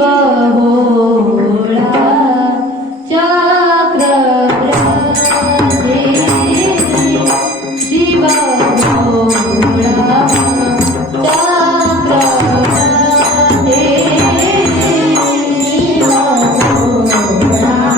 शिव भोळा चक्रवर्ती शिव भोळा चक्रवर्ती शिव भोळा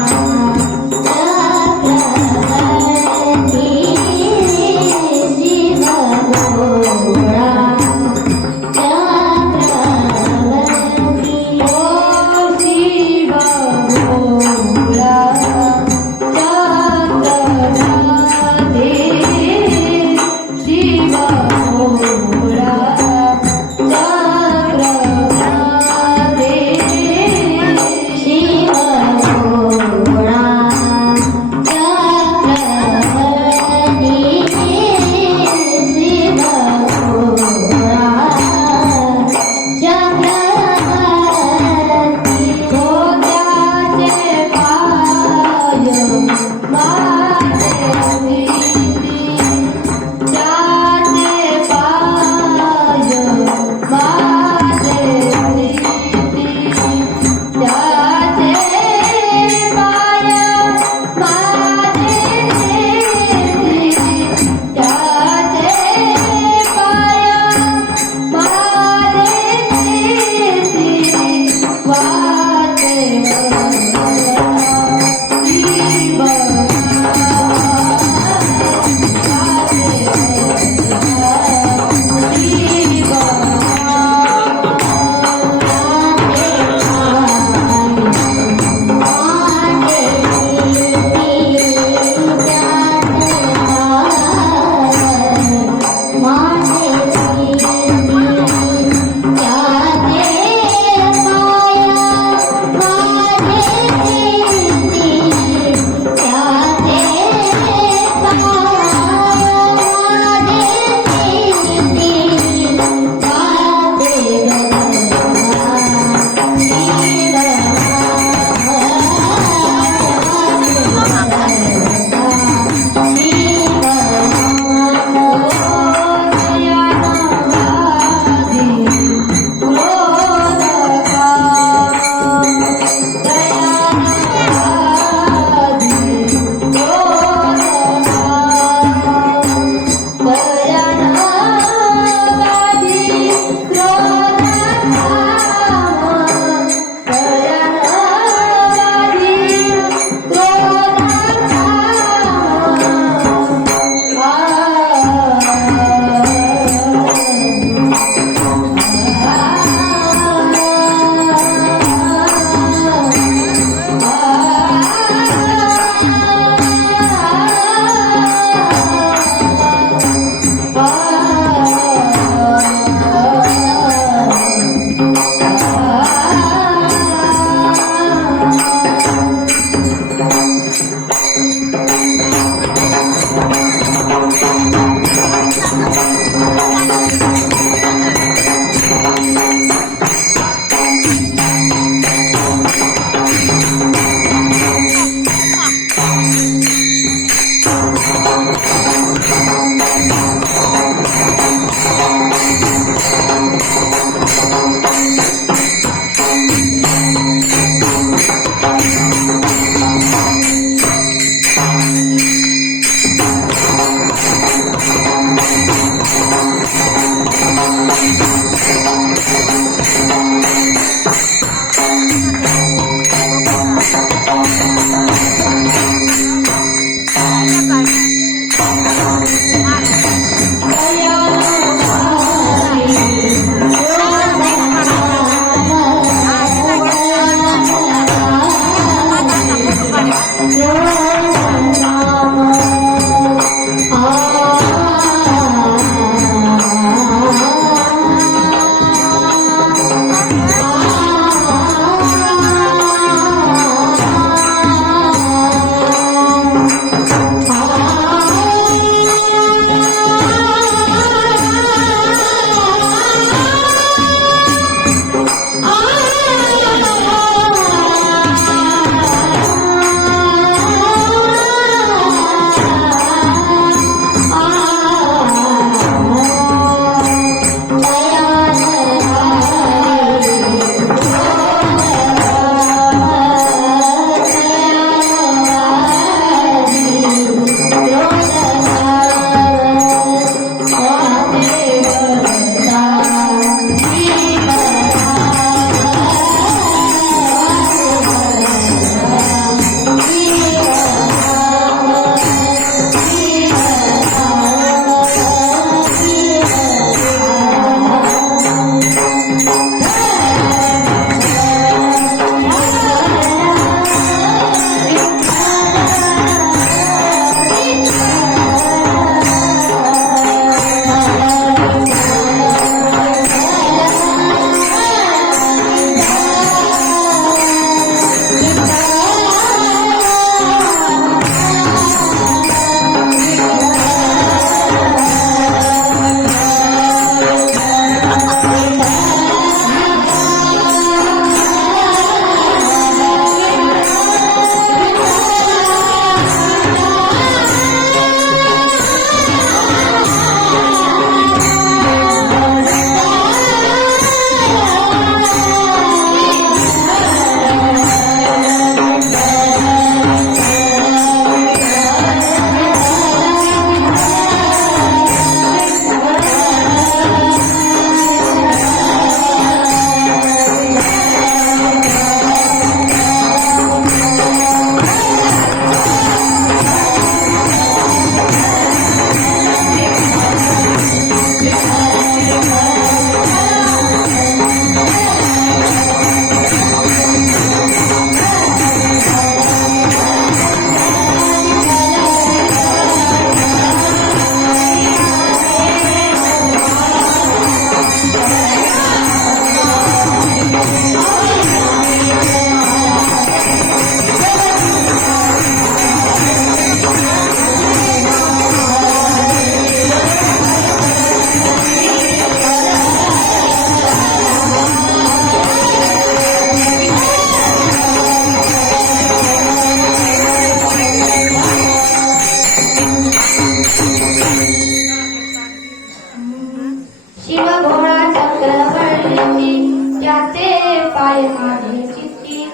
पाय माझे चित्ती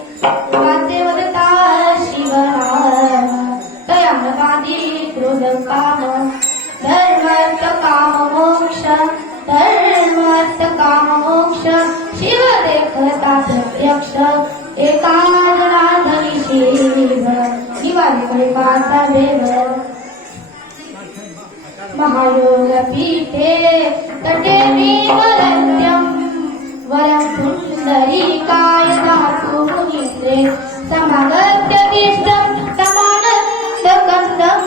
वाचे वदता शिवनाम तयानवादी क्रोध काम धर्मार्थ काम मोक्ष धर्मार्थ काम मोक्ष शिव देखता प्रत्यक्ष एका जनार्दनी शिव निवारी कळपाचा देव महायोग पीठे तटे वरन्यं वरं पुंडरीकाय दातु मुनीन्द्रे समागत्यदिष्टं तमानन्दकन्दं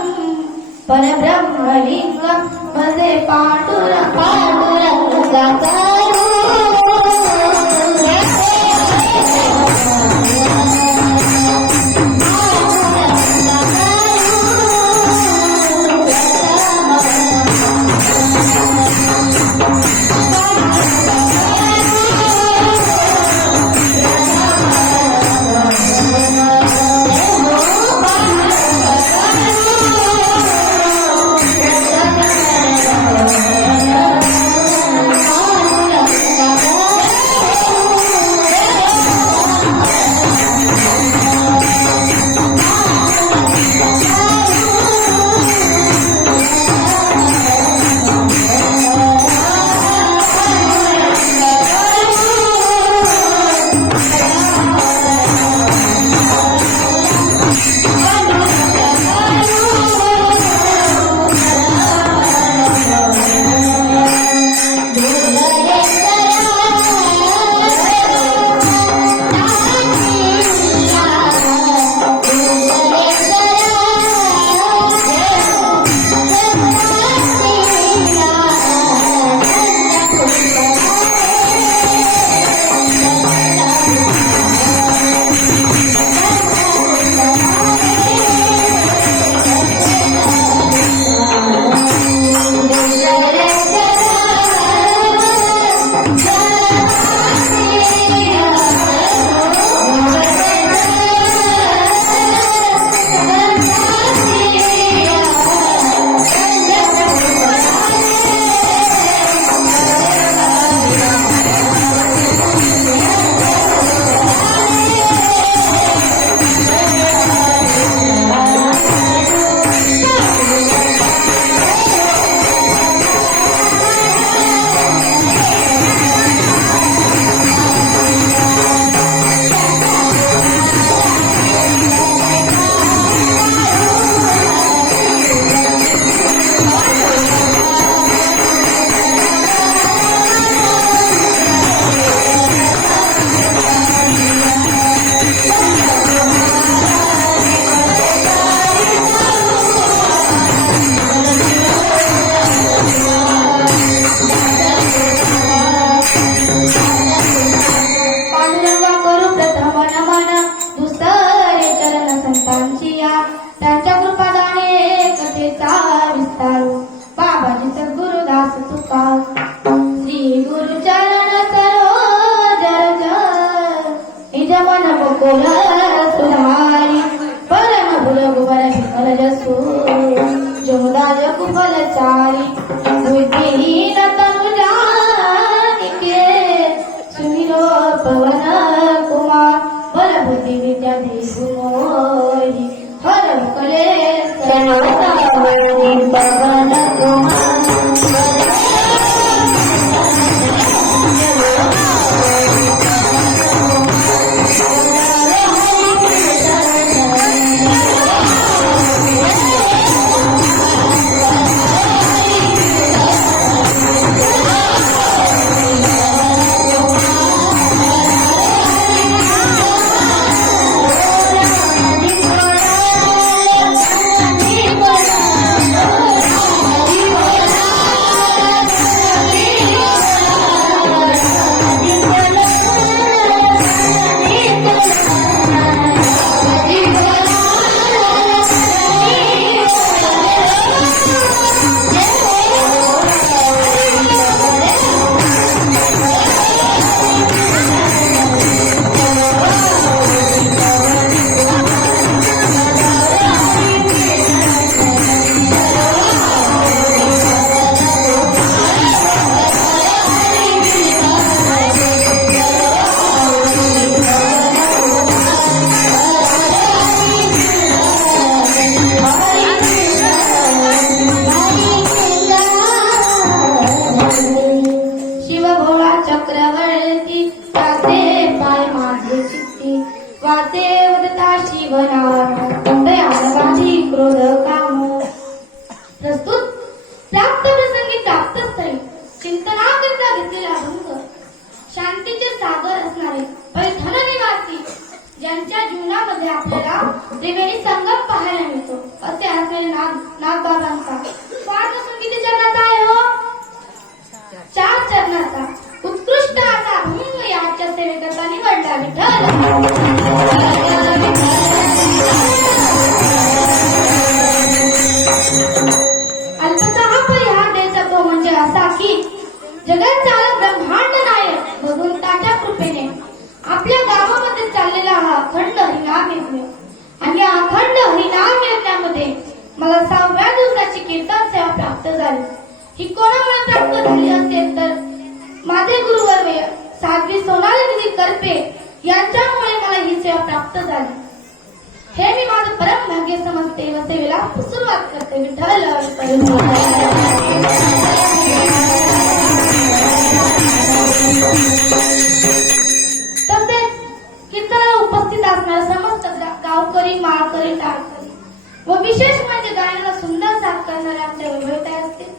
परब्रह्मलिङ्गं भजे त्यांच्या कृपादाने कथेचा विस्तार बाबाजी सद्गुरुदास तुका श्री गुरुचरण सरोज रज निज मन बकोल सुधारी परम भुलगुबर विमल जसू जोदाय कुफलचारी बुद्धिहीन तनु जानिके सुनिरो पवन कुमार बल बुद्धि विद्या देहु मोहि हर कले सर्वदावनि पवन कुमार पाय माझे चित्ती वाचे वदता शिवनाम दयानवादी क्रोध काम प्रस्तुत प्राप्त प्रसंगी प्राप्त स्थळी चिंतनाकरिता घेतलेला अभंग शांतीचे सागर असणारे पैठण निवासी ज्यांच्या जीवनामध्ये आपल्याला त्रिवेणी संगम पाहायला मिळतो असे असलेले नागबाबांचा पाच संगीत चरणाचा आहे हो 4 चरणाचा उत्कृष्ट असा अभंग याच्या सेवेकरता निवडला विठ्ठल अल्पसा हा परिहार द्यायचा तो म्हणजे असा की जगात चालक ब्रह्मांड नायक भगवंताच्या कृपेने आपल्या गावामध्ये चाललेला हा अखंड हरिनाम यज्ञ आणि या अखंड हरिनाम यज्ञामध्ये मला 6व्या दिवसाची कीर्तन सेवा प्राप्त झाली ही कोणामुळे प्राप्त झाली असेल तर माझे गुरुवर्य साध्वी सोनाली दिदी करपे यांच्यामुळे मला ही सेवा प्राप्त झाली हे मी माझं परम भाग्य समजते व सेवेला सुरुवात करते विठ्ठल तसेच कीर्तनाला उपस्थित असणारे समस्त गावकरी माळकरी टाळकरी व विशेष म्हणजे गायनाला सुंदर साथ करणारे आमचे वैभवताई असते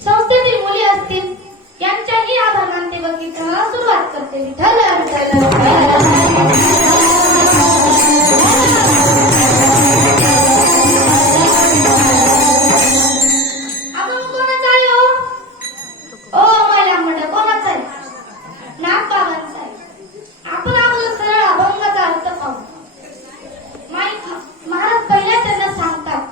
संस्थेतील मुली असतील यांच्याही आभार मानते व कीर्तनाला सुरुवात करते विठ्ठल आपण कोणाचा आहे ओ महिला मंडळ कोणाचा आहे नागबाबांचा आहे आपण अगोदर सरळ अभंगाचा अर्थ पाहू महाराज पहिल्या त्यांना सांगतात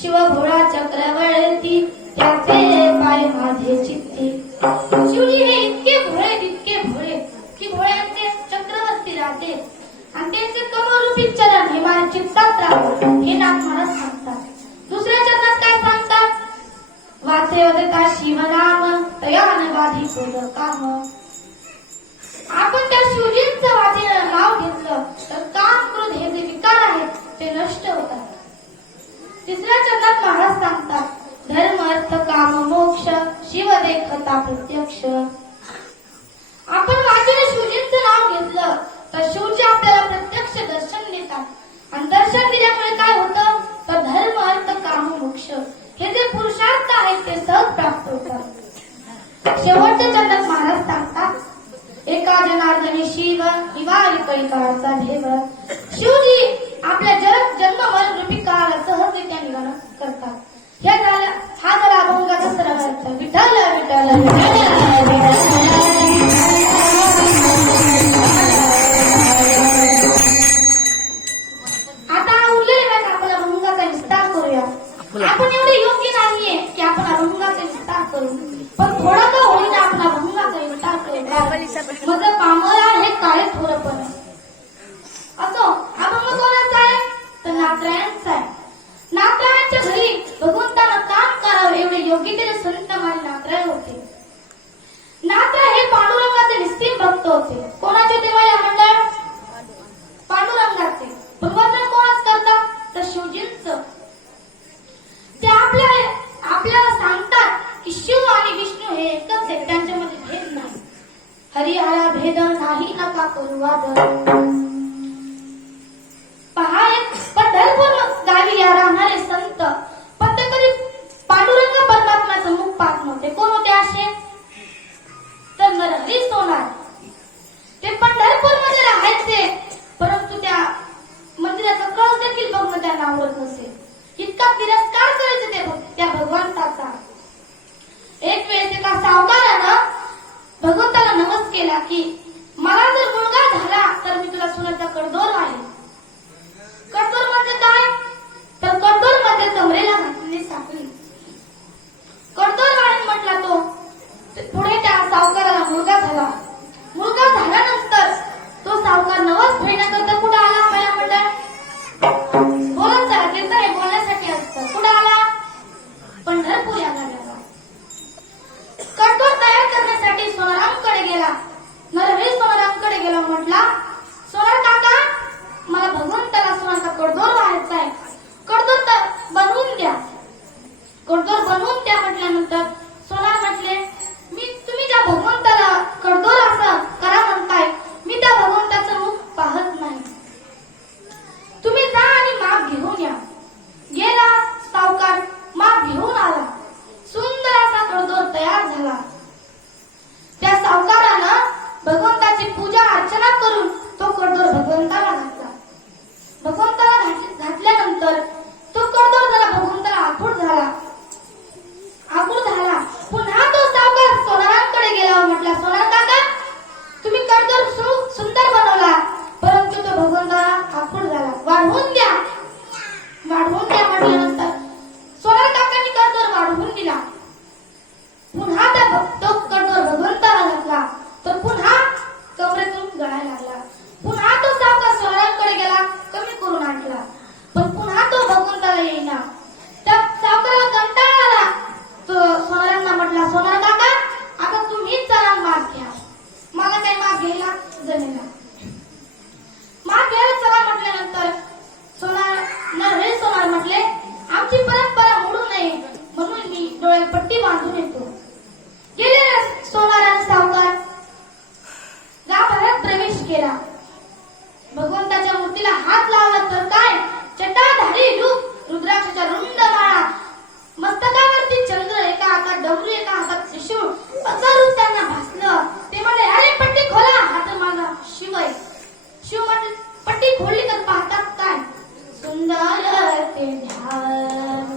शिवभोळा चक्रवर्ती त्याचे पाय माझे चित्ती शिवजी हे इतके भोळे की भोळ्यांचे चक्रवर्ती राहते आणि त्यांचे कमरूपी चरण हे माझ्या चित्तात राहते हे नाथ महाराज सांगतात दुसऱ्या चरणात काय सांगतात वाचे वदता शिवनाम तयान वाधी शोध काम आपण त्या शिवजींचं वाचेनं नाव घेतलं तर काम क्रोध हे जे विकार आहेत ते नष्ट होतात तिसऱ्या चरणात महाराज सांगतात धर्म अर्थ काम मोक्ष शिव देखता प्रत्यक्ष आपण वाचेनं शिवजींचं नाव घेतलं तर शिवजी आपल्याला प्रत्यक्ष दर्शन देतात आणि दर्शन दिल्यामुळे काय होतं तर धर्म अर्थ काम मोक्ष हे जे पुरुषार्थ आहेत ते सहज प्राप्त होतात शेवटच्या चरणात महाराज सांगतात एका जनार्दनी शिव निवारी कैकाळाचा देव शिवजी आपल्या जन्म मरण रूपी काळाला सहजरित्या निवारण करतात हे झालं हा झाला अभंगाचा सरळ अर्थ विठ्ठल आता उरलेले वेळात आपण अभंगाचा विस्तार करूया आपण एवढे योग्य नाहीये की आपण अभंगाचा विस्तार करू पण थोडा का होईना आपण अभंगाचा विस्तार करू मग पामरा हे काळे थोरपण असो अभंग कोणाचा आहे तर नागरायांचा आहे नागरायांच्या घरी भगवंताला काम करावं एवढे योग्यतेने संत माझे नागराय होते नागराय हे पांडुरंगाचे निस्तीम भक्त होते कोणाचे ते महिला मंडळ पांडुरंगाचे पण नका करू वादळ. पहा एक पंढरपूर गावी या राहणारे संत कधी पांडुरंग परमात्म्याचं मुख पाहत नव्हते. कोण होते असे? तर नरहरी सोनार. ते पंढरपूर मध्ये राहायचे, परंतु त्या मंदिराचा कळस देखील बघणं त्यांना आवडत नसे. इतका तिरस्कार करायचे ते त्या भगवंताचा. एक वेळेस एका सावकारानं भगवंताला नमस्कार केला की मला जर मुलगा झाला तर मी तुला सोन्याचा कडदोर वाढेल. कडदोर म्हणजे काय? तर कडदोर मध्ये चमरेला घातलेली साखळी. कडदोर वाढेल म्हटला तो. पुढे त्या सावकाराला मुलगा झाला. मुलगा झाल्यानंतर तो सावकार नवस फेडण्याकरता कुठे आला? मला म्हणलं बोलत चला, ते तर बोलण्यासाठी असतं. कुठे आला? पंढरपूर या गावाला. कडदोर तयार करण्यासाठी सोनारामकडे गेला. नरहरी सोनारामकडे गेला. म्हटला सोनार काका, मला भगवंताला सोन्याचा कडदोर व्हायचा आहे. कडदोर बनवून द्या. कडदोर बनवून द्या म्हटल्यानंतर सोनार म्हटले तुम्ही ज्या भगवंताला कडदोर असं करा म्हणताय, मी त्या भगवंताचं मुख पाहत नाही. तुम्ही जा आणि माप घेऊन या. गेला सावकार, माप घेऊन आला. सुंदर असा कडदोर तयार झाला. त्या सावकारानं भगवंताची पूजा अर्चना करून तो कडदोर भगवंताला घातला. भगवंताला घातल्यानंतर तो कडदोर झाला भगवंताला आखूड झाला. पुन्हा तो सावकार सोनारांकडे गेला. म्हटला सोनार काका, तुम्ही कडदोर सुंदर बनवला, परंतु तो भगवंताला आखूड झाला. वाढवून द्या. वाढवून द्या म्हटल्यानंतर सोनार काकांनी कडदोर वाढवून दिला. पुन्हा तो कडदोर भगवंताला घातला तर पुन्हा कमरेतून गळायला लागला. पुन्हा तो सावकार सोनारांकडे गेला, कमी करून आणला, पण पुन्हा तो भगवंताला येईना. त्या सावकाराला कंटाळा आला. तो सोनारांना म्हटला सोनार काका, आता तुम्हीच चला माप घ्या. मला काही माप घ्यायला जमेना. माप घ्यायला चला म्हटल्यानंतर नरहरी सोनार म्हटले आमची परंपरा मोडू नये म्हणून मी डोळ्यात पट्टी बांधून येतो. गेले सोनार आणि सावकार गाभाऱ्यात प्रवेश केला. भगवंताच्या मूर्तीला हात लावला तर काय जटाधारी रूप, रुद्राक्षाच्या रुंद माळा, मस्तकावरती चंद्र, एका हातात डमरू, एका हातात त्रिशूळ, असं रूप त्यांना भासलं. ते म्हणाले अरे पट्टी खोला. हात माझा शिव आहे. शिव म्हटले पट्टी खोलली तर पाहतात काय सुंदर ते ध्यान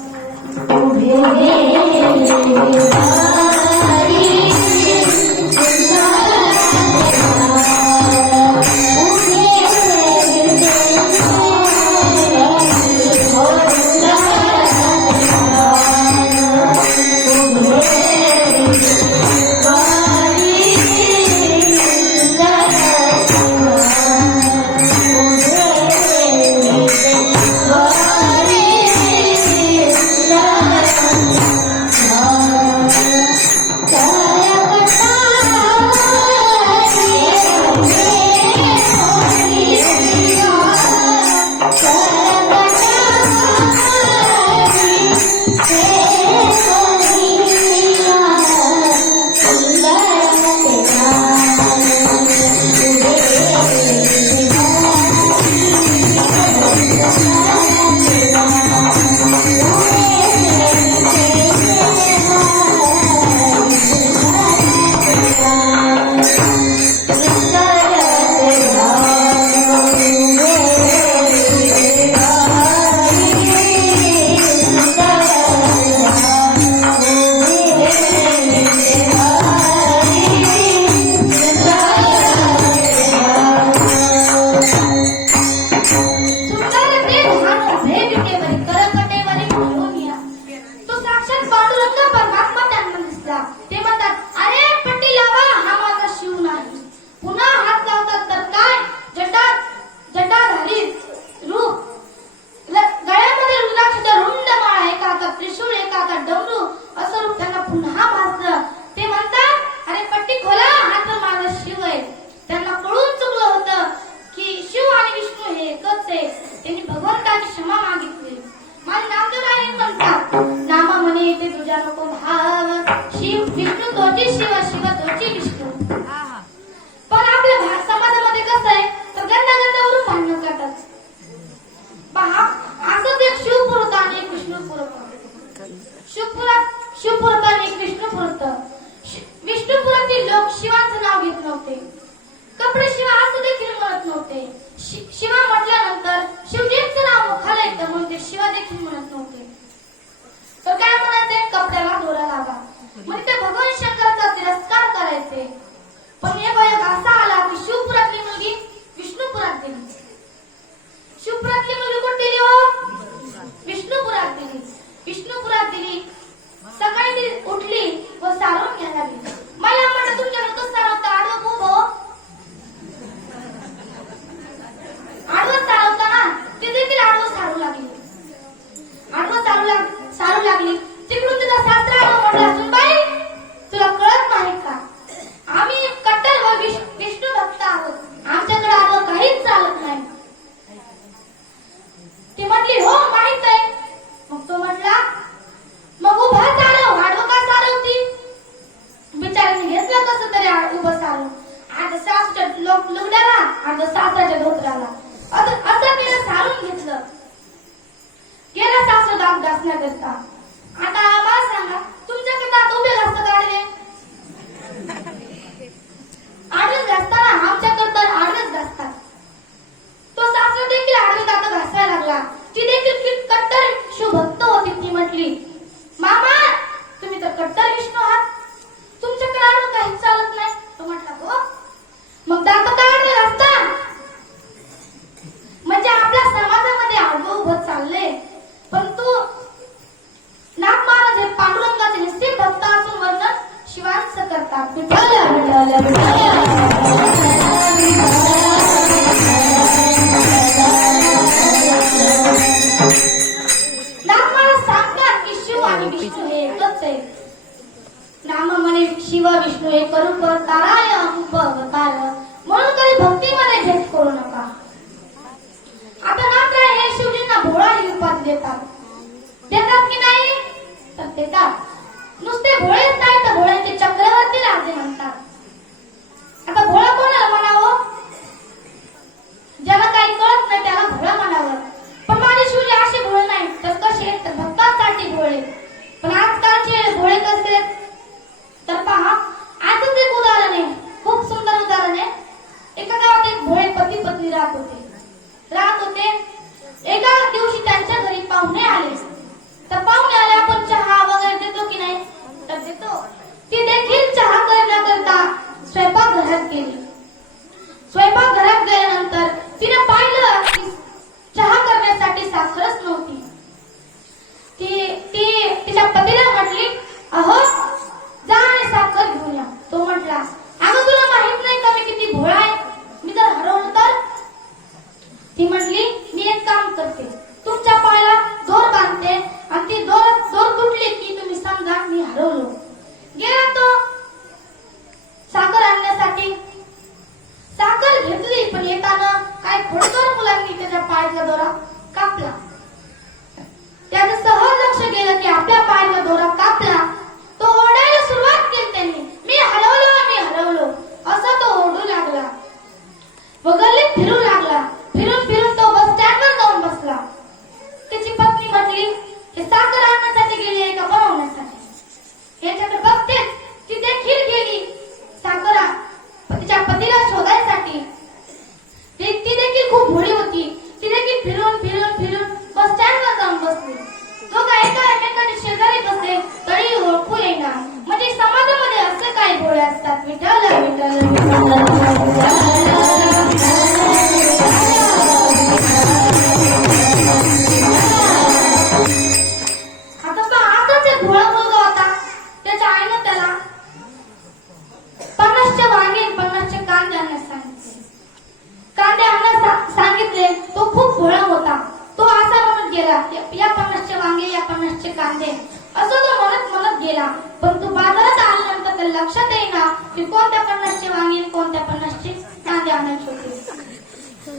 त्यांनी भगवंताची क्षमा मागितली. शिवपुरात आणि विष्णुपुरात. विष्णुपुरातील लोक शिवाचं नाव घेत नव्हते. कपडे शिवा असं देखील म्हणत नव्हते. शिवा म्हटल्यानंतर शिवजींचं नाव मुखाला येतं म्हणून ते शिवा देखील म्हणत नव्हते. तर काय म्हणायचे? कपड्याला दोरा लावा. म्हणजे ते भगवान शंकराचा तिरस्कार करायचे. पण एक असा आला की शिवपुरातली मुलगी विष्णुपुरात गेली. शिवपुरातली मुलगी कुठे दिली हो? विष्णुपुरात दिली. विष्णुपुरात दिली. सकाळी ती उठली व सारून घ्यायला लागली. मला म्हणलं तुमच्याकडे कसं सारवता? आडवं खूप हो. आडवं सारवताना ती देखील आडवं सारू लागली. आडवं सारू लागली. तिकडून तिचा सासरा आडवं म्हटला, सुनबाई तुला कळत नाही का? आम्ही कट्टर व विष्णू भक्त आहोत. आमच्याकडे आडवं काहीच चालत नाही. ती म्हटली हो माहित आहे. मग तो म्हटला मग उभा सारव. आडवं का सारवती? बिचारीने घेतलं कसं तरी उभं सारव. आता सासूच्या लुगड्याला आणि सासऱ्याच्या धोत्राला असं तिने सारून घेतलं. गेला सासू दात घासण्याकरता. आता आम्हाला सांगा तुमच्याकडे दात उभे घासतात आडवे? आडवेच घासताना आमच्याकडे आडवेच घासतात. तो सासरा देखील आडवे दात घासायला लागला. ती देखील कट्टर शिवभक्त होती. ती म्हटली मामा तुम्ही तर कट्टर विष्णू आहात. तुमच्याकडे आडवं काहीच चालत नाही. तो म्हटला हो मग दात का आडवे घासता? म्हणजे आपल्या समाजामध्ये आडवं उभं चाललंय. परंतु नाथ महाराज हे पांडुरंगाचे निस्सिम भक्त असून वर्णन शिवांचं करतात. नाथ महाराज सांगतात की शिव आणि विष्णू हे एकच आहे. नाम म्हणे शिव विष्णू हे करू करताराय उपवतार म्हणून कधी भक्तीमध्ये भेद करू नका. आता नाथराय हे शिवजींना भोळा ही उपाधी देतात. देतात की नाही? तर देतात. नुसते भोळेच नाही तर भोळ्यांचे चक्रवर्ती राजे म्हणतात. आता भोळा कोणाला म्हणावं? ज्याला काही कळत नाही त्याला भोळा म्हणावं. पण माझे शिवजी असे भोळे नाही तर कसे? तर भक्तांसाठी भोळे. पण आजकालचे भोळे कसे? तर पहा आजच एक उदाहरण आहे. खूप सुंदर उदाहरण आहे. एका गावात एक भोळे पती पत्नी राहत होते. एका दिवशी त्यांच्या घरी पाहुणे आले. तर पाहुणे आले आपण चहा वगैरे देतो की नाही? तर देतो. ती देखील चहा करण्याकरता स्वयंपाकघरात गेली. स्वयंपाकघरात गेल्यानंतर तिने पाहिलं की चहा करण्यासाठी साखरच नव्हती. ती तिच्या पतीला म्हटली अहो जा आणि साखर घेऊन या. तो म्हटला अगं तुला माहित नाही का मी किती भोळा आहे? मी जर हरवलं तर? ती म्हटली मी एक काम करते. तुमच्या पायाला दोर बांधते आणि ती दोर तुटली की तुम्ही समजा मी हरवलो. गेला तो साखर आणण्यासाठी. साखर घेतली पण येताना काय खोडकर मुलांनी त्याच्या पायातला दोरा कापला. त्याचं सहज लक्ष गेलं की आपल्या पायातला दोरा कापला. तो ओरडायला सुरुवात केली त्यांनी मी हरवलो असं तो ओरडू लागला व गल्लीत फिरू लागला. फिरून तो बस स्टँडवर जाऊन बसला. त्याची पत्नी म्हटली हे साखर आणण्यासाठी गेली आहे का बनवण्यासाठी? याच्याकडे बघतेच. ती देखील गेली साखर तिच्या पतीला शोधायसाठी. ती देखील खूप भोळी होती. ती देखील फिरून बस स्टँडवर जाऊन बसली. दोघा एकामेकांच्या शेजारी बसले तरी ओळखू येईना. म्हणजे समाजामध्ये असे काही भोळे असतात. विठ्ठल भोळा मुलगा होता. त्याच्या आईनं त्याला 50चे वांगे 50चे कांदे आणण्यास सांगितले. कांदे आणण्यास सांगितले. तो खूप भोळा होता. तो असा म्हणत गेला या 50चे वांगे या 50चे कांदे असं तो म्हणत गेला. पण तो बाजारात आल्यानंतर त्याला लक्षात येईना की कोणत्या 50चे वांगे कोणत्या 50चे कांदे आणायचे होते.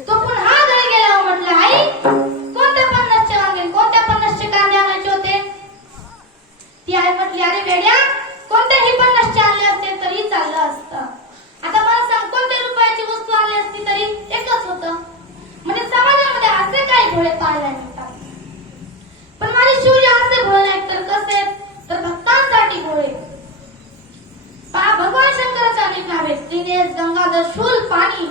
तो पुन्हा घरी गेला. म्हटलं आई कोणत्या 50चे वांगे कोणत्या 50चे कांदे आणायचे होते? ती आई म्हटली अरे वेड्या कोणत्याही 50चे आणले असते तरी चाललं असतं. आता मला सांग कोणत्या रुपयाची वस्तू आणली असती तरी एकच होतं. म्हणजे समाजामध्ये असे काही भोळे पाहायला मिळतात. पण माझे शिवजी असे भोळे नाहीत तर कसे? तर भक्तांसाठी ऐनेस, गंगाधर, शूल, पाणी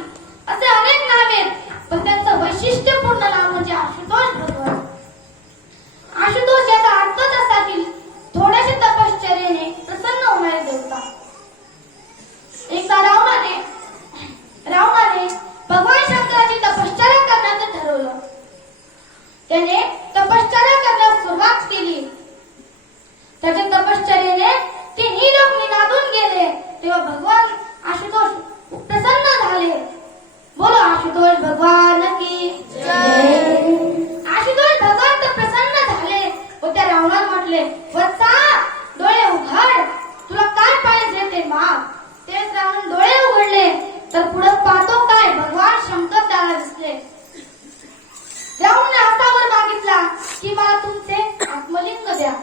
असे अनेक नावे आहेत, पण त्यांचं वैशिष्ट्यपूर्ण नाव म्हणजे आशुतोष भगवान. आशुतोष याचा अर्थच असा की थोड्याशा तपश्चर्येने प्रसन्न होणारे देवता. एकदा रावणाने भगवान शंकराची तपश्चर्या करण्याचं ठरवलं. त्याने तपश्चर्या करण्यास सुरुवात केली. त्याच्या तपश्चर्येने तिन्ही लोक निनादून गेले. तेव्हा भगवान आशुतोष प्रसन्न झाले. बोलो आशुतोष भगवान की जय. आशुतोष भगवान तर प्रसन्न झाले व त्या रावणाला म्हटले, वत्सा डोळे उघड, तुला काय पाहिजे ते माग. तेच रावण डोळे उघडले तर पुढे पाहतो काय, भगवान शंकर त्याला दिसले. रावणाने असा वर मागितला की मला तुमचे आत्मलिंग द्या.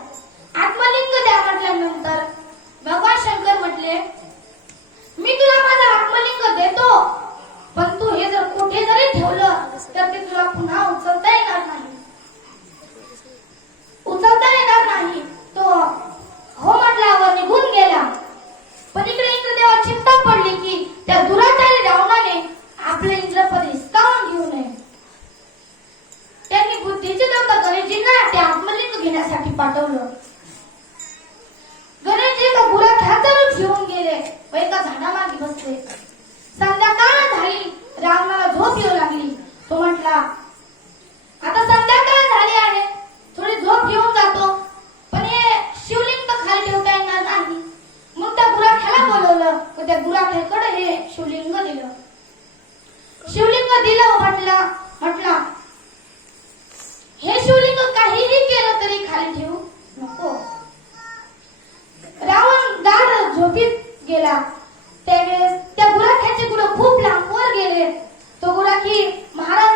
आत्मलिंग द्या म्हटल्यानंतर भगवान शंकर म्हटले, मी तुला माझा आत्मलिंग देतो, पण तू हे जर कुठे जरी ठेवलं तर ते तुला पुन्हा उचलता येणार नाही. तो हो म्हटल्यावर निघून गेला. पण इकडे इंद्रदेवा चिंता पडली की त्या दुराचारी रावणाने आपले इंद्रपद हिसकावून घेऊ नये. त्यांनी बुद्धीचे देवता गणेशजींना ते आत्मलिंग घेण्यासाठी पाठवलं. गणेशजी एका गुराख्याचा रूप घेऊन गेले व एका झाडामागे बसले. संध्याकाळ झाली, रावणाला झोप येऊ लागली. तो म्हटला, आता संध्याकाळ झाली आहे, थोडी झोप घेऊन जातो, पण हे शिवलिंग तर खाली ठेवता येणार नाही. मग त्या गुराख्याला बोलवलं व त्या गुराख्याकडे हे शिवलिंग दिलं. शिवलिंग दिलं म्हटला, हे शिवलिंग काहीही केलं तरी खाली ठेवू नको. रावण गाढ झोपीत गेला. त्यावेळेस त्या गुराख्याचे गुरु खूप लांबवर गेले. तो गुराखी महाराज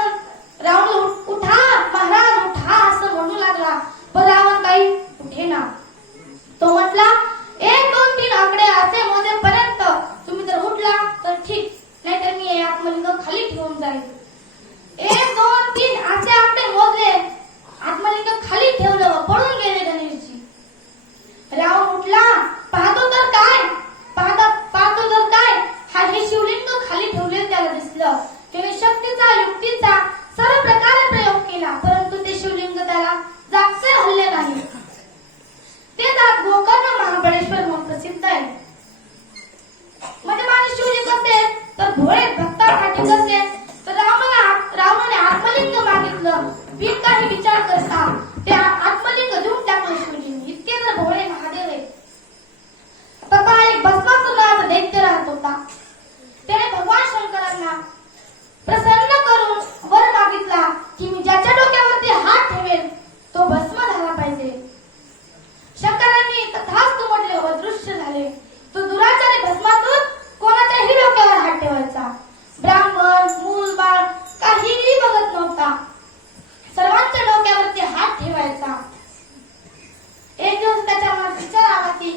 रावण उठा, महाराज उठा असं म्हणू लागला, पण रावण काही उठेना. तो म्हटला, 1, 2, 3 आकडे असे मोजेपर्यंत तुम्ही जर उठला तर ठीक, नाहीतर मी हे आत्मलिंग खाली ठेवून जाईल. 1, 2, 3 असे आकडे मोजले, आत्मलिंग खाली ठेवलं व पळून गेले गणेशजी. रावण उठला, पाहतो तर काय, हा हे शिवलिंग खाली ठेवले त्याला दिसलं. त्याने शक्तीचा, युक्तीचा सर्व प्रकारे प्रयोग केला, परंतु ते शिवलिंग त्याला जागचे हल्ले नाही. ते जात गोकर्ण महाबळेश्वर म्हणून प्रसिद्ध आहे. म्हणजे माझे शिवलिंग कसे तर भोळे भक्तांसाठी कसे तर रावणाने आत्मलिंग मागितलं. बिन काही विचार करता ते आत्मलिंग देऊन टाकलं शिवलिंग. इतके तर भोळे महादेव आहेत. तथा एक भस्मासुर नावाचा दैत्य राहत होता. त्याने भगवान शंकरांना प्रसन्न करून वर मागितला की मी ज्याच्या डोक्यावरती हात ठेवेल तो भस्म झाला पाहिजे. शंकरांनी तथास्तु म्हटले व दृश्य झाले. तो दुराचारी भस्मासुर कोणाच्याही डोक्यावर हात ठेवायचा. ब्राह्मण, मूल, बाळ काहीही बघत नव्हता, सर्वांच्या डोक्यावरती हात ठेवायचा. एक दिवस त्याच्या मनात विचार आला की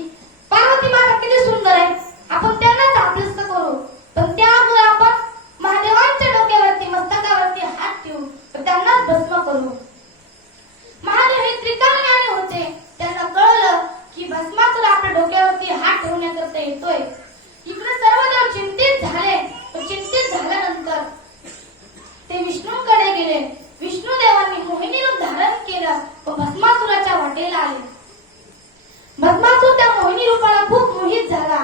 पार्वती माता किती सुंदर आहे, आपण त्यांनाच आपलंच करू. पण त्यामुळे आपण महादेवांच्या डोक्यावरती, मस्तकावरती हात ठेवू व त्यांनाच भस्म करू. महादेव हे त्रिकालज्ञानी होते. त्यांना कळलं की भस्मासुर आपल्या डोक्यावरती हात ठेवण्याकरता येतोय. इकडे सर्व देव चिंतित झाले. चिंतित झाल्यानंतर ते विष्णूकडे गेले. विष्णुदेवांनी मोहिनी रूप धारण केलं व भस्मासुराच्या वाटेला आले. भस्मासुर त्या मोहिनी रूपाला खूप मोहित झाला.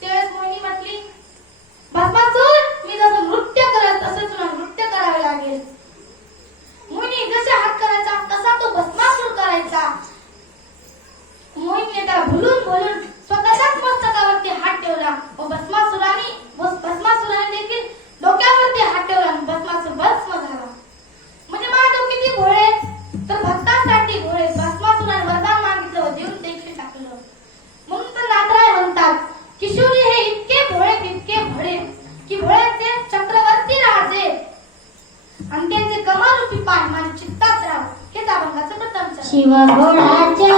त्यावेळेस मोहिनी म्हटली, भस्मासुर, मी जसं नृत्य करत तसं तुला नृत्य करावे लागेल. मोहिनी जसे हात करायचा तसा तो भस्मासुर करायचा. मोहिनीने त्याला भुलून स्वतःच्याच मस्तकावरती हात ठेवला व भस्मासुराने देखील डोक्यावरती हात ठेवला आणि भस्मासुर भस्म झाला. म्हणजे महादेव किती भोळे तर भक्तांसाठी भोळे. भस्मासुराने वरदान मागितलं व देऊन देखील टाकलं. म्हणून तर नाथराय म्हणतात की शिवजी हे इतके भोळे तितके भोळे की भोळ्यांचे चक्रवर्ती राजे आणि त्यांचे कमलरूपी पाय माझ्या चित्तात राव. हेच अभंगाचं प्रथम चरण. शिव भोळाच्या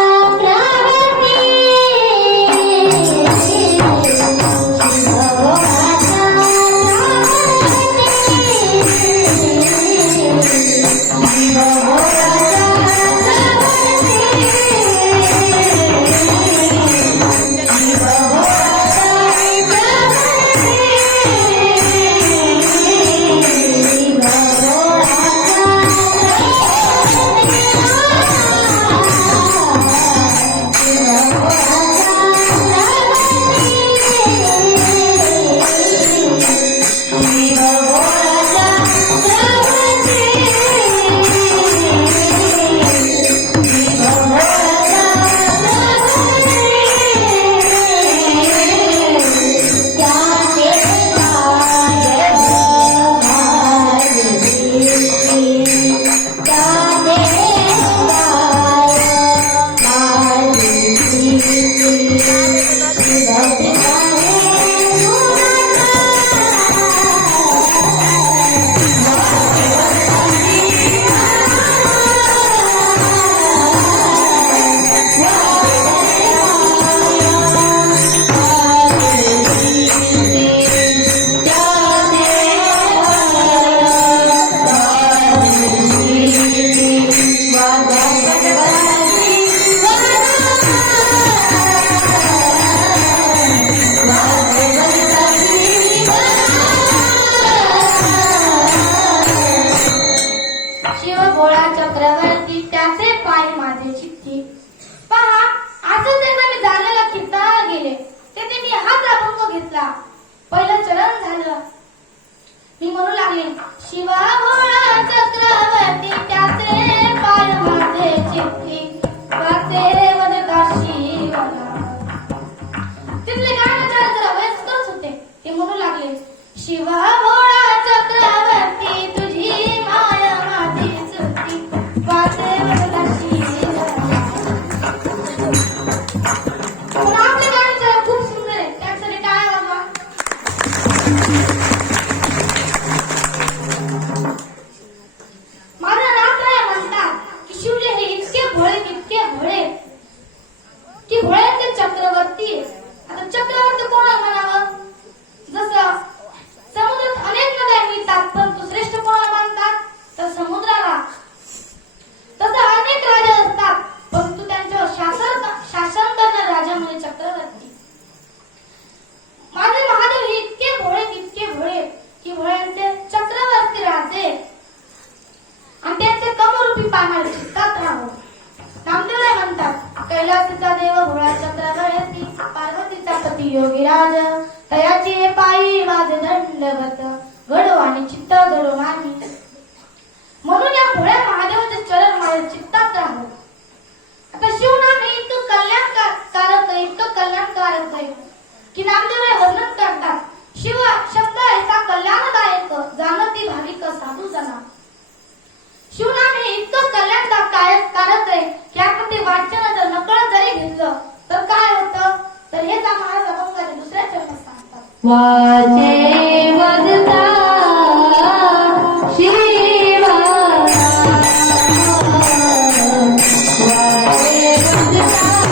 भोळा चक्रवर्ती त्याचे पाय माझे चित्ती. पहा, असंच एकदा मी जाण्याला कीर्तनाला गेले. तेथे मी हाच अभंग घेतला. पहिलं चरण झालं. मी म्हणू लागले, शिवा भोळा चक्रवर्ती त्याचे पाय माझे चित्ती, वाचे वदता शिवना. तिथले गाणं जरा वयस्करच होते. ते म्हणू लागले, शिवा भोळा चक्रवर्ती तुझी माया माझी चुकी, वाचे वदता शिवना. आपले गाणं जरा खूप सुंदर आहे. त्यासाठी टाळ्या वाजवा. माझा रामराया म्हणतात की शिवले हे इतके भोळे की भोळ्यांचे चक्रवर्ती. आता चक्रवर्ती कोणाला म्हणावं? जसं समुद्रात अनेक नद्या मिळतात, परंतु श्रेष्ठ कोणाला मानतात? तर समुद्राला. तसं अनेक राजा असतात, परंतु त्यांच्यावर शासन करणारे राजा म्हणजे चक्रवर्ती. माझे महादेव हे इतके भोळे की भोळ्यांचे चक्रवर्ती राजे आणि त्यांचे कमरूपी पाहणारे चित्तात राहो. नामदेवराय म्हणतात, कैलासीचा देव भोळा चक्रवर्ती, पार्वतीचा पती योगीराज, तयाचे पायी माझे दंडवत, घडो आणि चित्त घडो नाही. म्हणून या भोळ्या महादेवाचे चरण माझ्या चित्तात राहो. आता शिवनाम हे इतकं कल्याणकारक आहे की नामदेवराय वर्णन करतात, शिव शब्द ऐसा कल्याणदायक, जाणती भाविक साधू जना. शिवनाम हे इतकं कल्याणकारक आहे की आपण ते वाचन जर नकळत जरी घेतलं तर काय होतं? तर हेच आम्हाला अभंगाच्या दुसऱ्या चरणात सांगतात. वाचे वदता शिवा, वाचे वदता शिवा,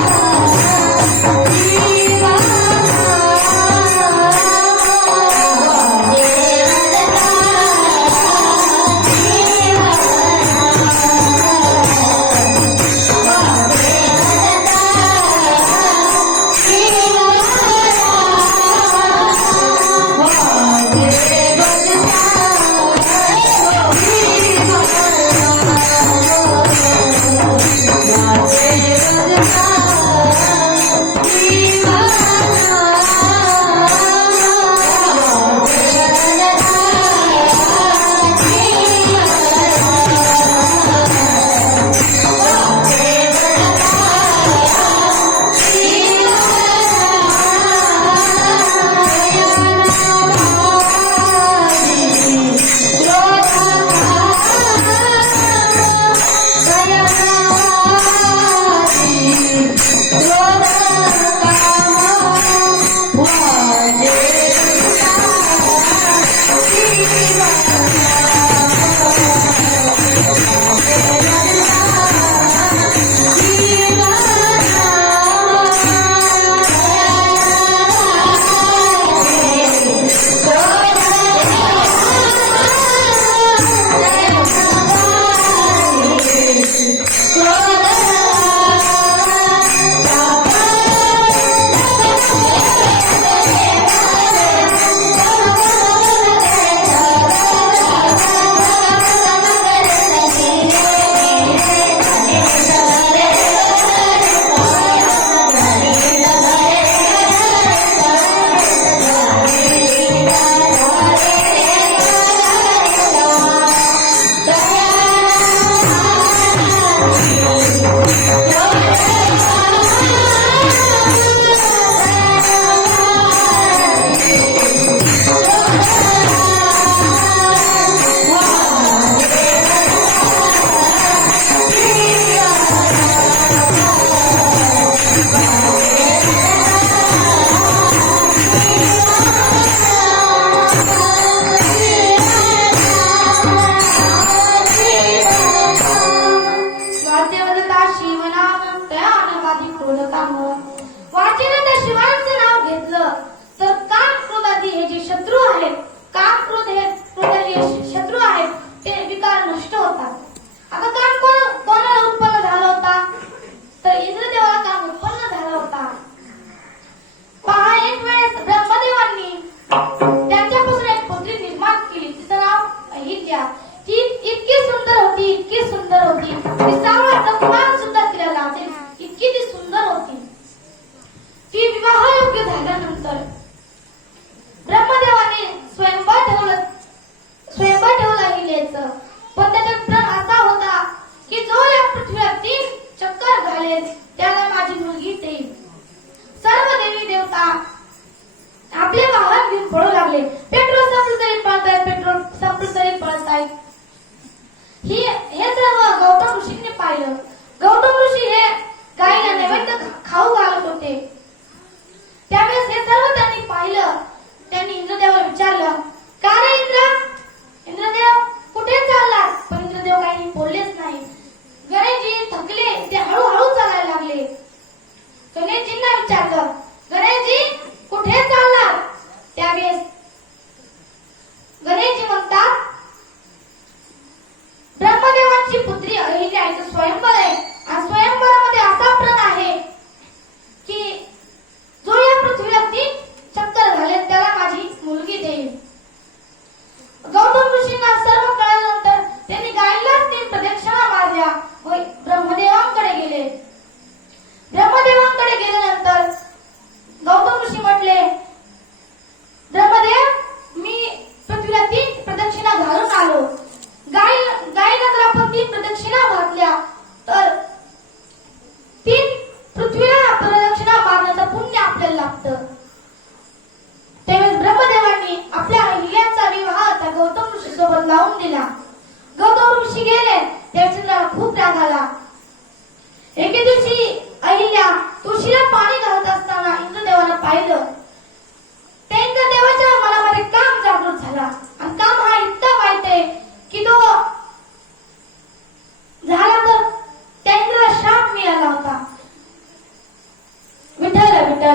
ती इतकी सुंदर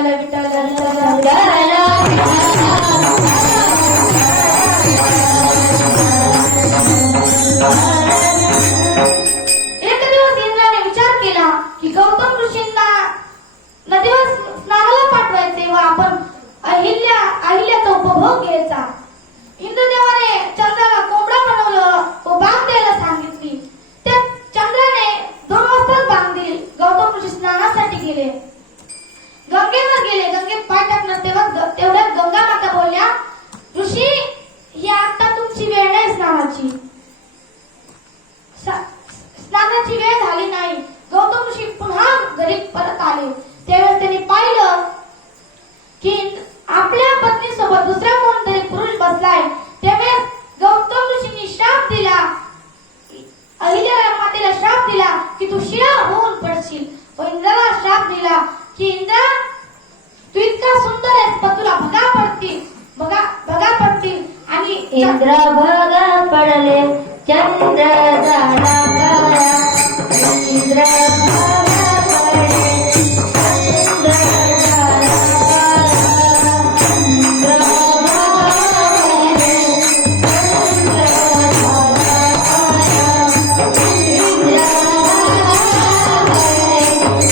विठ्ठल विठ्ठल विठ्ठल एक दिवस इंद्राने विचार केला की गौतम ऋषींना नदीवर स्नानाला पाठवायचे व आपण अहिल्याचा उपभोग घ्यायचा. इंद्रदेवाने चंद्राला कोंबडा बनवलं व बांग द्यायला सांगितली. त्या चंद्राने 2 वाजताच बांग दिली. गौतम ऋषी स्नानासाठी गेले. गंगेवर गेले. गंगेत पाय टाकणार तेवढ्यात गंगा माता बोलल्या, ऋषी ही आता तुमची वेळ नाही स्नानाची. स्नानाची वेळ झाली नाही. गौतम ऋषी पुन्हा घरी परत आले. त्यावेळेस त्यांनी पाहिलं की आपल्या पत्नीसोबत दुसरा कोणतरी पुरुष बसलाय. त्यावेळेस गौतम ऋषींनी श्राप दिला, अहिल्या मातेला श्राप दिला की तू शिळा होऊन पडशील. व इंद्राला श्राप दिला की इंद्रा तू इतका सुंदर आहेस पण तुला भगा पडतील आणि इंद्र भगा पडले चंद्र झाला काळा. इंद्र भगा पडले चंद्र झाला काळा. इंद्र भगा पडले चंद्र झाला काळा. इंद्र भगा पडले चंद्र झाला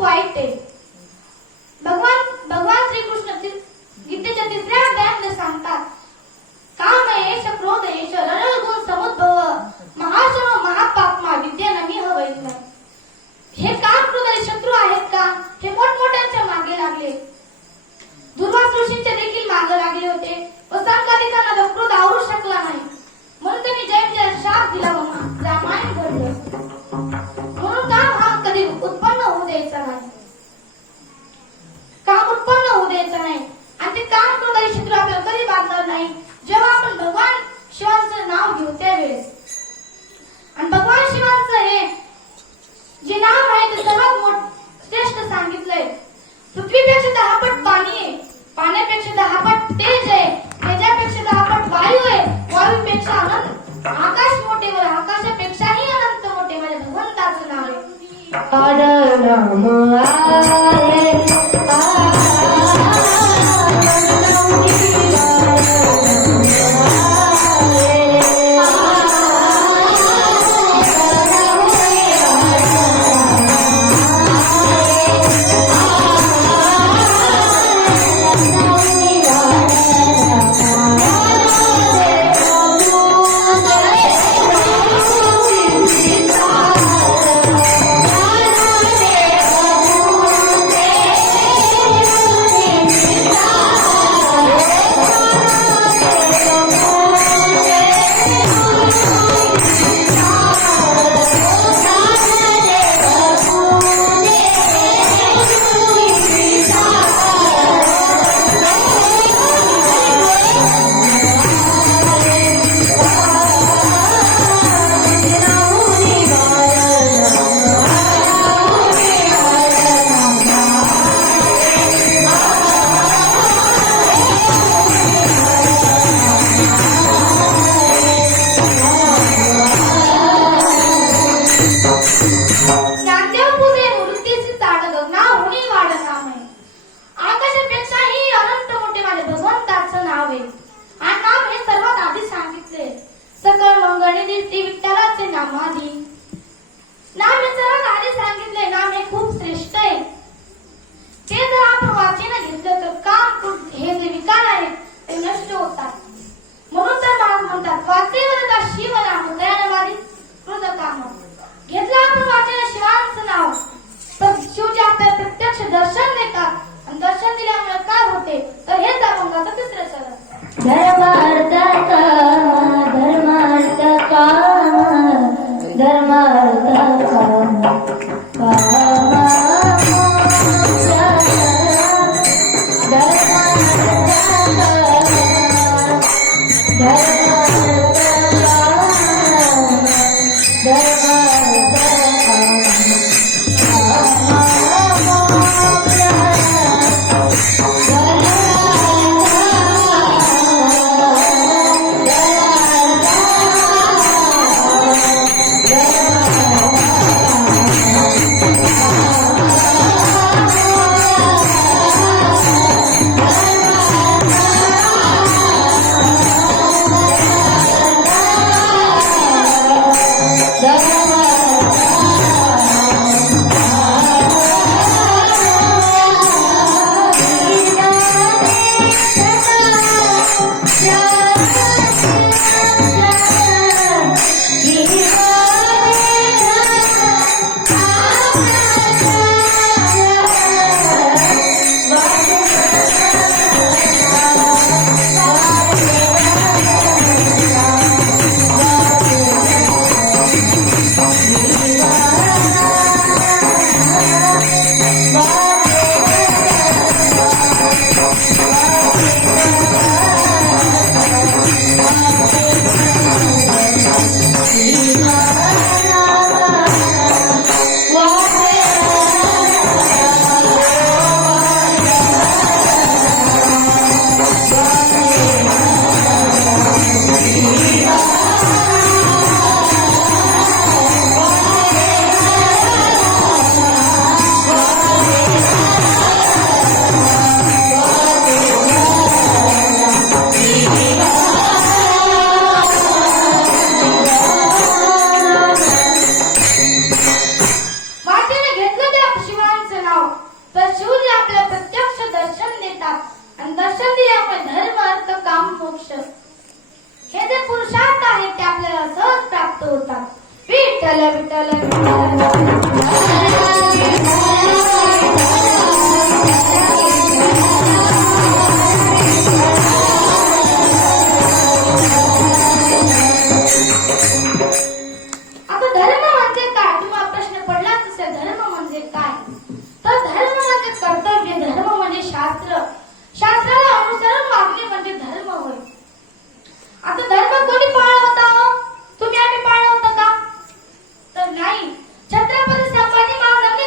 वाईट आहे. भगवान श्रीकृष्ण गीतेच्या 3ऱ्या अध्यायात सांगतात, काम एष क्रोध एष रजोगुण समुद्भव महाशनो महापाप्मा विद्येनं हवैत. हे काम क्रोध शत्रू आहेत का? हे मोठमोठ्यांच्या मागे लागले. दुर्वास ऋषींच्या देखील मागे लागले होते व संकालिकांना क्रोध आवरू शकला नाही. म्हणून त्यांनी जय शाप दिला व रामायण घडलं. म्हणून काम हा कधी उत्पन्न होऊ द्यायचा नाही. काम उत्पन्न होऊ द्यायचं नाही. आणि ते काम क्रोधाची शत्रू आपल्याला कधी बांधणार नाही जेव्हा आपण भगवान शिवांचं नाव घेऊ त्यावेळेस. आणि भगवान शिवांचं हे जे नाव आहे ते सर्वात श्रेष्ठ सांगितलंय. पृथ्वीपेक्षा 10 पट पाणी आहे, पाण्यापेक्षा 10 पट तेज आहे, तेजापेक्षा 10 पट वायू आहे, वायूपेक्षा अनंत आकाश मोठे व आकाशापेक्षाही अनंत मोठे माझ्या भगवंताचं नाव आहे. नावे आणि नाम हे सर्वात आधी सांगितले. सकळ मंगळी दिसती विठ्ठलाचे नामाधी. नाम हे सर्वात आधी सांगितले. नाम हे खूप श्रेष्ठ आहे. ते जर आपण वाचीनं घेतलं तर काम हे जे विकार आहेत ते नष्ट होतात. म्हणून तर महाराज म्हणतात वाचेवरता शिव नाम दयानवादी कृत काम. घेतलं आपण वाचेनं शिवांचं नाव तर शिवजी आपल्याला प्रत्यक्ष दर्शन देतात. आणि दर्शन दिल्यामुळे काय होते तर हेच अभंगाचं तिसरं चरण. धर्मार्थ काम धर्मार्थ काम धर्मार्थ काम हे जे पुरुषार्थ आहेत ते आपल्याला सहज प्राप्त होतात. विठ्ठल विठ्ठल विठ्ठल. आता धर्म म्हणजे काय तुम्हाला प्रश्न पडलाच असेल. धर्म म्हणजे काय तर धर्म म्हणजे कर्तव्य. धर्म म्हणजे शास्त्र. शास्त्राला अनुसरून वागणे म्हणजे धर्म होय. आता धर्म कोणी पाळला होता हो? तुम्ही आम्ही पाळला होता का तर नाही. छत्रपती संभाजी महाराज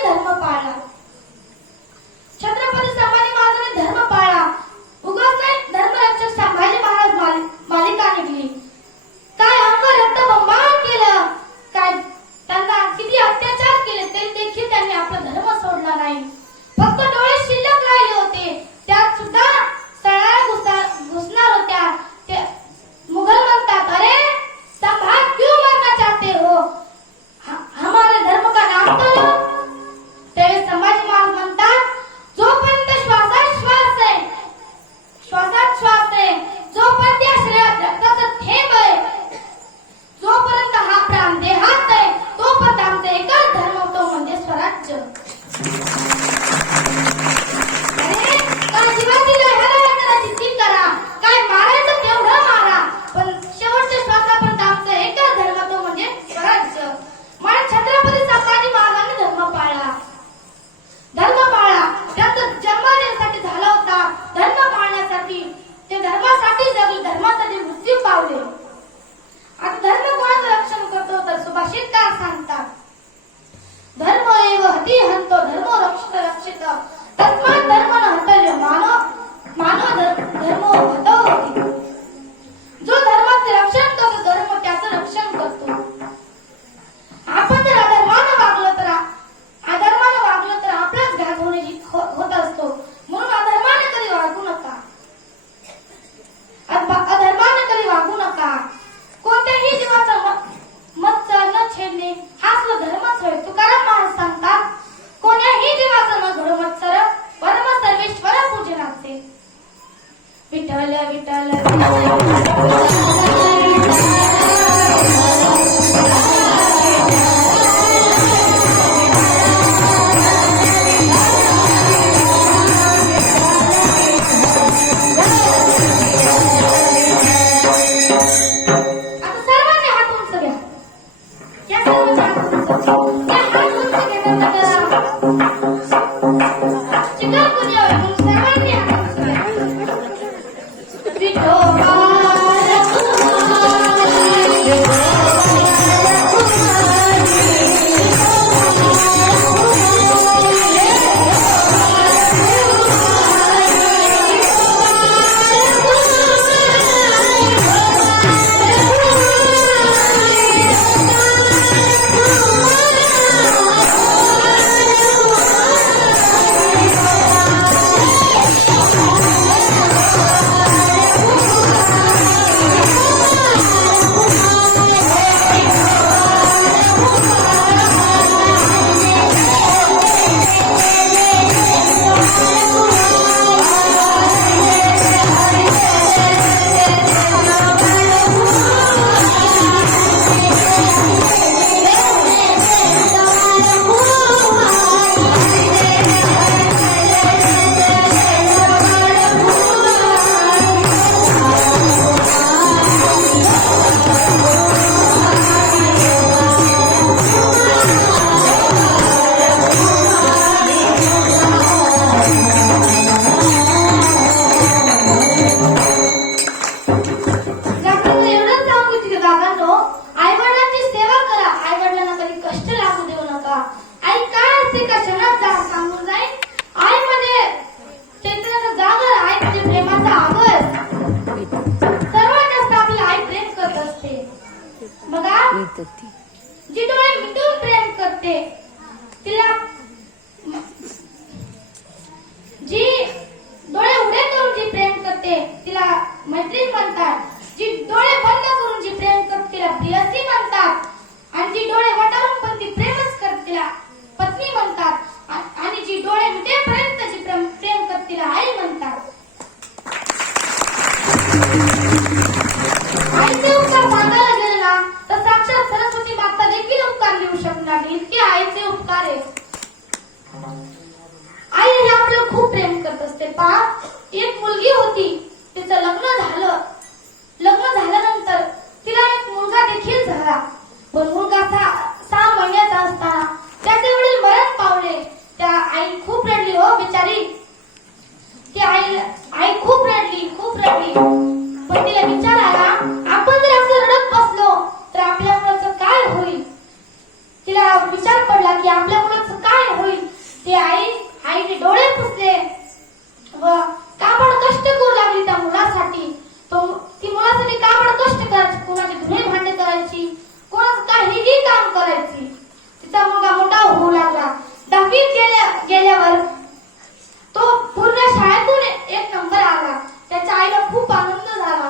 आता सर्वांनी हात उंच घ्या. या सर्वांनी हात उंच घ्या. या हात उंच घेताना चिकन गुन्ह्यावर म्हणून सर्वांनी हात उंच घ्या. विठोबा जी डोळे मिटून प्रेम करते तिला, जी डोळे उघडे करून जी प्रेम करते तिला मैत्रीण म्हणतात. जी डोळे बंद करून जी प्रेम करते तिला प्रियसी म्हणतात. आणि जी डोळे वटारून पण ती प्रेमच करते तिला पत्नी म्हणतात. आणि जी डोळे मिटेपर्यंत जी प्रेम करते तिला आई म्हणतात. आईचे उपकार सांगायला गेले ना तर साक्षात सरस्वती माता देखील उपकार लिहू शकणार नाही, इतके आईचे उपकार आहे. आई हे आपल्याला खूप प्रेम करत असते. पहा, एक मुलगी होती, तिचं लग्न झालं. लग्न झाल्यानंतर तिला एक मुलगा देखील झाला. पण मुलगा 6 महिन्याचा असताना त्याचे वडील मरण पावले. त्या आई खूप रडली हो बिचारी. ती आई खूप रडली. पण तिला विचार आला, आपण जर असं रडत बसलो तर आपल्या मुलाचं काय होईल. तिला विचार पडला की आपल्या मुलाचं काय होईल. ती आईने डोळे पुसले व काबड कष्ट करू लागली त्या मुलासाठी. ती मुलासाठी काबड कष्ट करायची, कोणाची धुणे भांडे करायची, कोणाचं काहीही काम करायची. तिचा मुलगा मोठा होऊ लागला. 10वीत गेल्यावर तो पूर्ण शाळेतून 1 नंबर आला. त्याच्या आईला खूप आनंद झाला.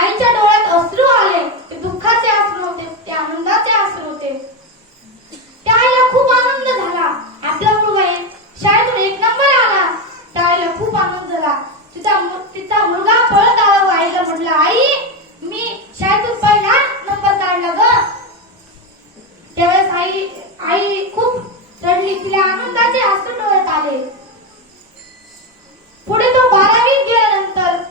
आईच्या डोळ्यात अश्रू आले. ते दुःखाचे अश्रू होते, ते आनंदाचे अश्रू होते. त्या आईला खूप आनंद झाला. आपला मुलगा शाळेतून 1 नंबर आला. त्या आईला खूप आनंद झाला. तिचा मुलगा पळत आला व आईला म्हटलं, आई मी शाळेतून पहिला नंबर काढला ग. त्यावेळेस आई खूप रडली. तिला आनंदाचे अश्रू डोळ्यात आले. पुढे तो 12वीत गेल्यानंतर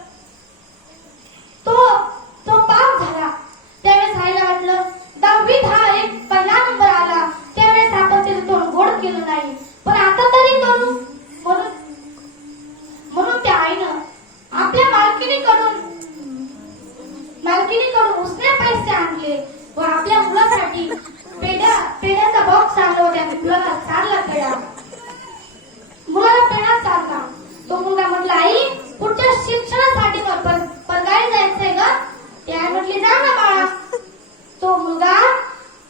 तो पास झाला. त्यावेळेस आईला वाटलं 10वीत हा एक पहिला नंबर आला, त्यावेळेस आपण त्याचं तोंड गोड केलं नाही, पण आता तरी करू. म्हणून त्या आईनं आपल्या मालकिनीकडून उसने पैसे आणले व आपल्या मुलासाठी पेढ्याचा बॉक्स आणला व त्या मुलाला चारला पेढा. मुलाला पेढा चारला. तो मुलगा म्हटला, आई पुढच्या शिक्षणासाठी परगावी जायचंय ग. ती आई म्हटली, जा ना बाळा. तो मुलगा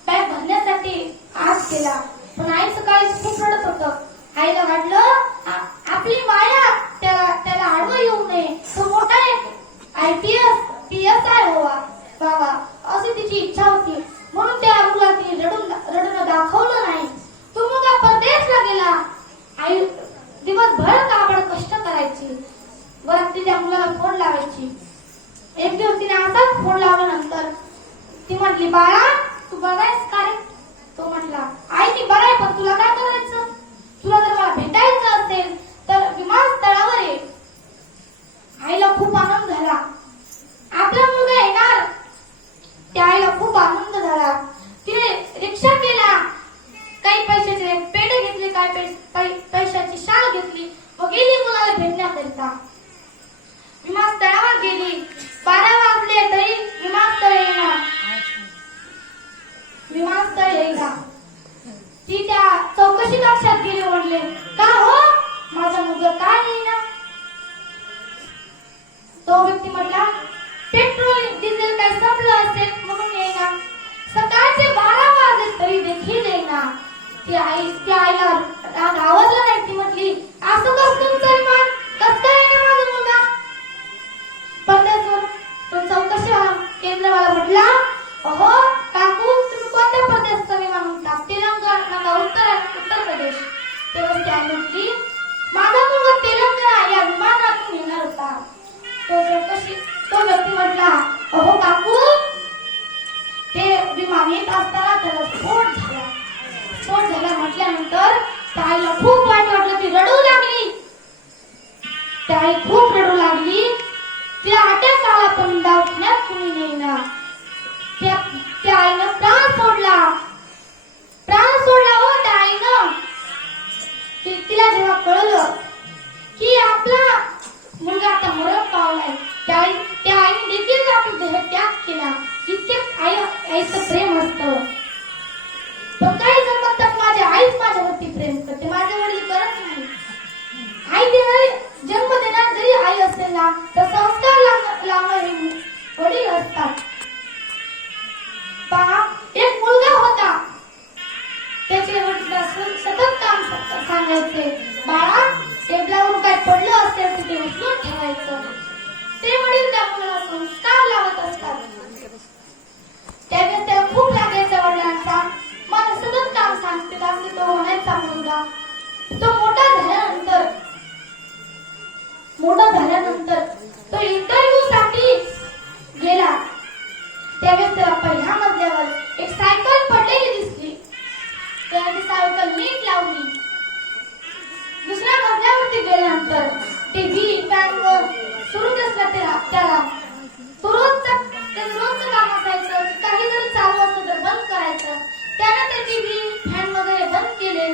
बॅग भरण्यासाठी आज गेला. पण आई सकाळी खूप रडत होतं. आईला वाटलं आपली माया त्याला आडवं येऊ नये, तो मोठा IPS व्हावा अशी तिची इच्छा होती. म्हणून त्या मुलाने रडून दाखवलं नाही. तो मुलगा परदेशला गेला. आई दिवसभर काबड कष्ट करायची व रात्री त्या मुलाला फोन लावायची. एक दिवस तिने असाच फोन लावल्यानंतर ती म्हटली, बाळा तू बघायस का रे? तो म्हटला, आई मी बघाय, पण तुला काय करायचं? तुला जर मला भेटायचं असेल तर विमानतळावर ये. आईला खूप आनंद झाला, आपला मुलगा येणार. त्या आईला खूप आनंद झाला. तिने रिक्षा केला, काही पैशाचे पेढे घेतले, काही पैशाची शाल घेतली व गेली मुलाला भेटण्याकरिता. विमानतळावर गेली. 12 वाजले तरी विमानतळ येईना. ती त्या चौकशी कक्षात गेली. म्हणले, का हो माझा मुलगा काय येईना? तो व्यक्ती म्हटला, पेट्रोल डिझेल काही संपलं असेल म्हणून येईना. सकाळचे 12 वाजले तरी देखील येईना. त्या आईला राग आवडला नाही. ती म्हटली, असं कसं तुमचं विमान कसं काय येईना माझा मुलगा? पण तो चौकशी केंद्रवाला म्हटला, अहो काकू तुम्ही कोणत्या प्रदेशचं विमान म्हणता? तेलंगणा, उत्तर प्रदेश. तेव्हा ती आई म्हटली, माझा मुलगा तेलंगणा या विमानातून येणार होता. तो व्यक्ती म्हटला, अहो काकू ते विमान येत असताना त्याला स्फोट झाला म्हटल्यानंतर त्या आईला खूप वाईट वाटलं. ती रडू लागली. त्या आई खूप रडू लागली. तिला अटॅक आला, पण दवाखान्यात कुणी नेईना. त्या आईनं प्राण सोडला हो त्या आईनं. तिला जेव्हा कळलं की आपला मुलगा आता मरण पावलाय, त्या आईने देखील आपला देह त्याग केला. इतके आईचं प्रेम असतं. पण काही जण म्हणतात, माझी आईच माझ्यावरती प्रेम करते, माझे वडील करत नाही. आई देणारी, जन्म देणारी जरी आई असेल ना, तर संस्कार लावणारे वडील असतात. पहा, एक मुलगा होता. त्याचे वडील सतत काम सांगायचे, बाळा टेबलावरून काय पडलं असेल तर ते उचलून ठेवायचं. ते वडील त्या मुलाला संस्कार लावत असतात. त्यावेळेस त्याला खूप लागायचा वडिलांचा. मला सतत काम सांगते असे तो म्हणायचा मुलगा. तो मोठा झाल्यानंतर तो इंटरव्ह्यू साठी गेला. त्यावेळेस त्याला पहिल्या मजल्यावर एक सायकल पडलेली दिसली. त्याने ती सायकल नीट लावली. दुसऱ्या मजल्यावरती गेल्यानंतर टीव्ही फॅन सुरूच असला त्याला रोजचं काम असायचं. काही जरी चालू असतं तर बंद करायचं. त्याने ते टीव्ही फॅन वगैरे बंद केले.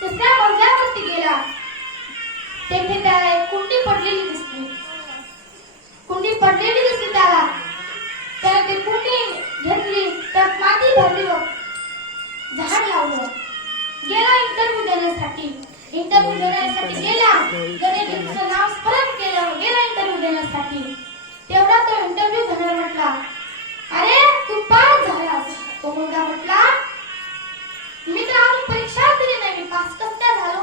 तिसऱ्या मजल्यावरती गेला. तेथे त्याला एक कुंडी पडलेली दिसली त्याला. त्याने ती कुंडी घेतली, त्यात माती भरली व झाड लावलं. गेला इंटरव्ह्यू देण्यासाठी गेला. गणेशचं नाव स्मरण केलं. गेला इंटरव्ह्यू देण्यासाठी. तेवढा तो इंटरव्ह्यू घेणार म्हटला, अरे तू पास झालास. तो मुलगा म्हटला, मी तर अजून परीक्षा दिली नाही, मी पास कसं काय झालो?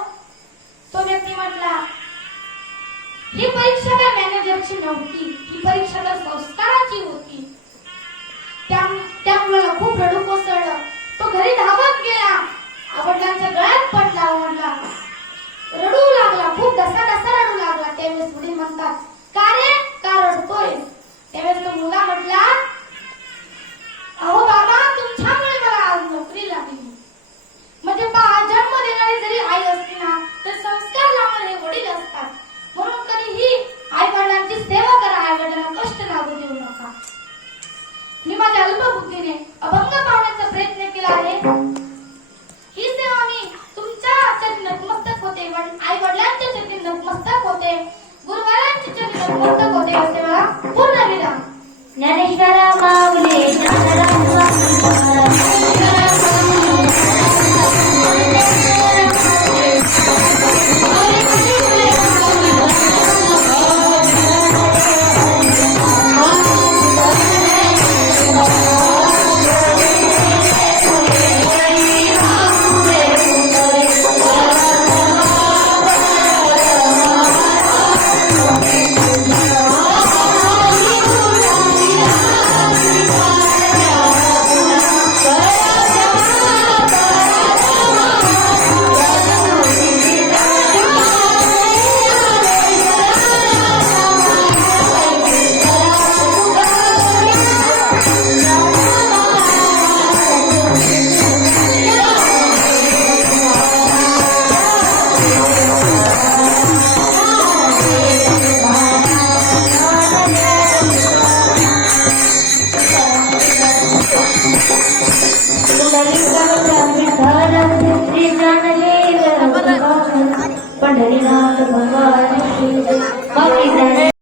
तो व्यक्ती म्हटला, ही परीक्षा काय मॅनेजरची नव्हती, ही परीक्षा तर संस्काराची होती. त्या मुलाला खूप रडू कोसळलं. तो घरी धावत गेला. वडिलांच्या गळ्यात पडला. म्हणला, रडू लागला, खूप डसा रडू लागला. त्यावेळेस वडील म्हणतात, का रे का रडतोय? त्यावेळेस तो मुलगा म्हटला, अहो बाबा तुमच्यामुळे मला आज नोकरी लागली. म्हणजे जन्म देणारी जरी आई असते ना, तर संस्कार लावणारे वडील असतात. म्हणून कधीही आई वडिलांची सेवा करा. आई वडिलांना कष्ट लागू देऊ नका. मी माझ्या अल्पबुद्धीने अभंग पाहण्याचा प्रयत्न केला आहे. ही सेवा मी तुमच्या चरणी नतमस्तक होते, आई वडिलांच्या चरणी नतमस्तक होते, गुरुवारांच्या चरणी नतमस्तक होते. असे मला पूर्ण विराम. ज्ञानेश्वरा माऊली ज्ञानराम पंढरीनाथ भगवान की जय. बाकी